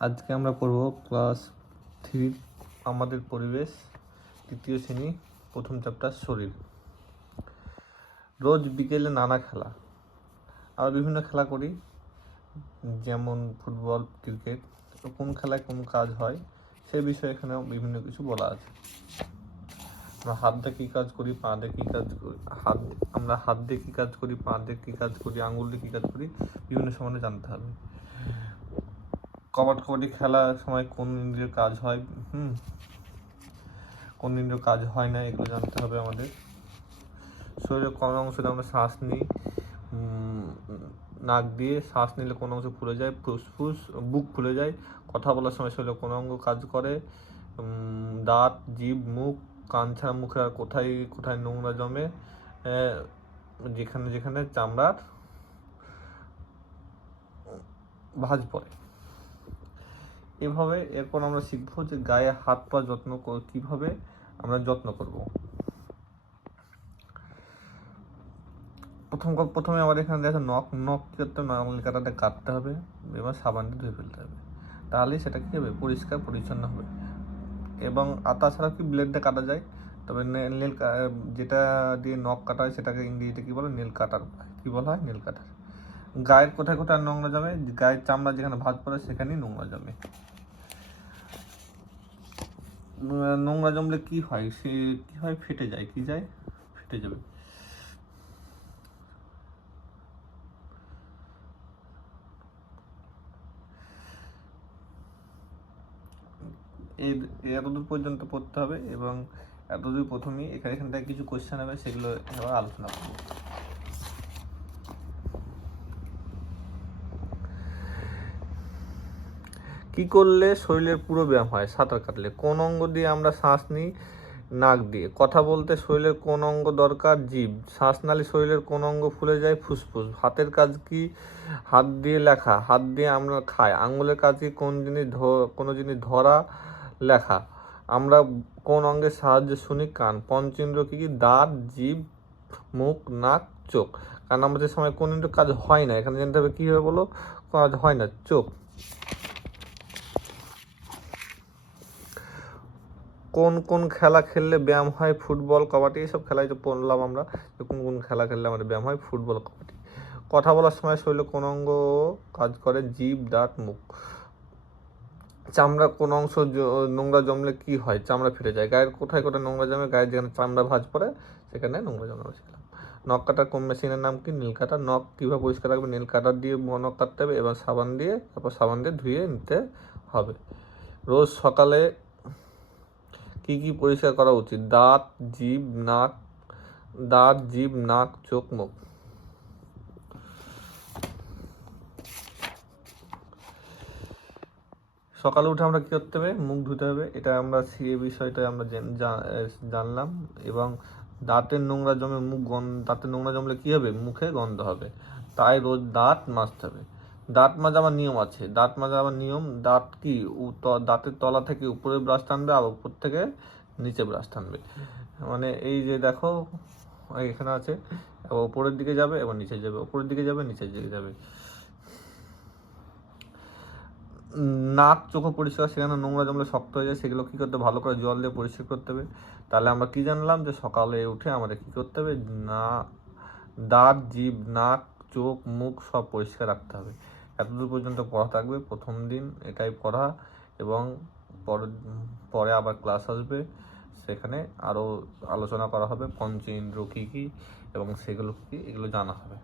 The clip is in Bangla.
আজকে আমরা পড়ব ক্লাস 3 আমাদের পরিবেশ, তৃতীয় শ্রেণী, প্রথম চ্যাপ্টার শরীর। রোজ বিকেলে নানা খেলা, আমরা বিভিন্ন খেলা করি, যেমন ফুটবল, ক্রিকেট। কোন খেলায় কোন কাজ হয় সে বিষয়ে এখানেও বিভিন্ন কিছু বলা আছে। আমরা হাত দিয়ে কী কাজ করি, পা দিয়ে কী কাজ করি, আমরা হাত দিয়ে কী কাজ করি, পা দিয়ে কী কাজ করি, আঙুল দিয়ে কী কাজ করি, বিভিন্ন সময় জানতে হবে। কবাডি খেলার সময় কোন ইন্দ্রিয়ের কাজ হয়, কোন ইন্দ্রিয় কাজ হয় না, এগুলো জানতে হবে আমাদের। শরীরের কোন অংশে আমরা শ্বাস নিই, নাক দিয়ে শ্বাস নিলে কোন অংশ ফুলে যায়, ফুসফুস, বুক ফুলে যায়। কথা বলার সময় শরীরের কোন অঙ্গ কাজ করে, দাঁত, জিভ, মুখ, কান ছাড়া মুখে আর কোথায় কোথায় নোংরা জমে, যেখানে যেখানে চামড়ার ভাঁজ পড়ে। এভাবে এরপর আমরা শিখবো যে গায়ে হাত পা কিভাবে আমরা যত্ন করব। প্রথমে আমাদের এখানে দেখো নখ কি করতে হবে, নখ কাটাটা কাটতে হবে, এবার সাবান দিয়ে ধুয়ে ফেলতে হবে, তাহলেই সেটা কি হবে, পরিষ্কার পরিচ্ছন্ন হবে। এবং তাছাড়া কি ব্লেড দিয়ে কাটা যায়, তবে যেটা দিয়ে নখ কাটা হয় সেটাকে ইংরেজিতে কি বলে, নেল কাটার, কি বলা হয়, নেল কাটার। গায়ের কোথায় কোথায় নোংরা জমে, গায়ের চামড়া যেখানে ভাঁজ পড়ে সেখানেই নোংরা জমে। নোংরা জমলে কি হয়, ফেটে যায়, ফেটে যাবে। এতদূর পর্যন্ত পড়তে হবে এবং এতদূর প্রথমেই এখান থেকে কিছু কোশ্চেন হবে, সেগুলো এবার আলোচনা করব। কি করলে শরীরের পুরো ব্যায়াম হয়? সাঁতার কাটলে। কোন অঙ্গ দিয়ে আমরা শ্বাস নিই? নাক দিয়ে। কথা বলতে শরীরের কোন অঙ্গ দরকার? জিভ। শ্বাসনালী শরীরের কোন অঙ্গ ফুলে যায়? ফুসফুস। হাতের কাজ কি? হাত দিয়ে লেখা। হাত দিয়ে আমরা খাই। আঙুলের কাজ কি? কোনো জিনিস ধরা, লেখা। আমরা কোন অঙ্গের সাহায্যে শুনি? কান। পঞ্চেন্দ্রিয় কি কি? দাঁত, জিভ, মুখ, নাক, চোখ। কারণ আমাদের সময় কোন ইন্দ্রিয় কাজ হয় না, এখানে জানতে হবে কীভাবে বলো, কাজ হয় না, চোখ। কোন কোন খেলা খেললে ব্যায়াম হয়? ফুটবল, কবাডি, এইসব খেলায় তো পড়লাম আমরা যে কোন কোন খেলা খেললে আমাদের ব্যায়াম হয়, ফুটবল, কবাডি। কথা বলার সময় শরীরে কোন অঙ্গ কাজ করে? জিভ, দাঁত, মুখ। চামড়া কোন অংশ নোংরা জমলে কি হয়? চামড়া ফেটে যায়। গায়ের কোথায় কোথায় নোংরা জমে? গায়ের যেখানে চামড়া ভাঁজ পড়ে সেখানে নোংরা জমে শিখলাম। নখ কাটার কোন মেশিনের নাম কি? নীল কাটার। নখ কীভাবে পরিষ্কার রাখবে? নীল কাটার দিয়ে নখ কাটতে হবে এবং সাবান দিয়ে ধুয়ে নিতে হবে। রোজ সকালে কি কি পরিষ্কার করা উচিত? দাঁত, জিভ, নাক, চোখ, মুখ। সকালে উঠে আমরা কি করতে হবে? মুখ ধুতে হবে, এটা আমরা এই বিষয়টা আমরা জানলাম। এবং দাঁতের নোংরা জমে দাঁতের নোংরা জমলে কি হবে? মুখে গন্ধ হবে, তাই রোজ দাঁত মাজতে হবে। দাঁত মাজা আমার নিয়ম আছে। দাঁত কি দাঁতের তলা থেকে উপরে ব্রাশ টানবে আর উপর থেকে নিচে ব্রাশ টানবে। মানে এই যে দেখো এখানে আছে, উপরের দিকে যাবে এবং নিচে যাবে, উপরের দিকে যাবে, নিচের দিকে যাবে। নাক, চোখও পরিষ্কার, সেখানে নোংরা জমলে শক্ত হয়ে যায়, সেগুলো কী করতে, ভালো করে জল দিয়ে পরিষ্কার করতে হবে। তাহলে আমরা কি জানলাম, যে সকালে উঠে আমাদের কী করতে হবে, দাঁত, জিভ, নাক, চোখ, মুখ সব পরিষ্কার রাখতে হবে। এতদূর পর্যন্ত পড়া থাকবে, প্রথম দিন এটাই পড়া। এবং পরে আবার ক্লাস আসবে, সেখানে আরও আলোচনা করা হবে পঞ্চেন্দ্রিয় কী কী এবং সেগুলো কী, এগুলো জানা হবে।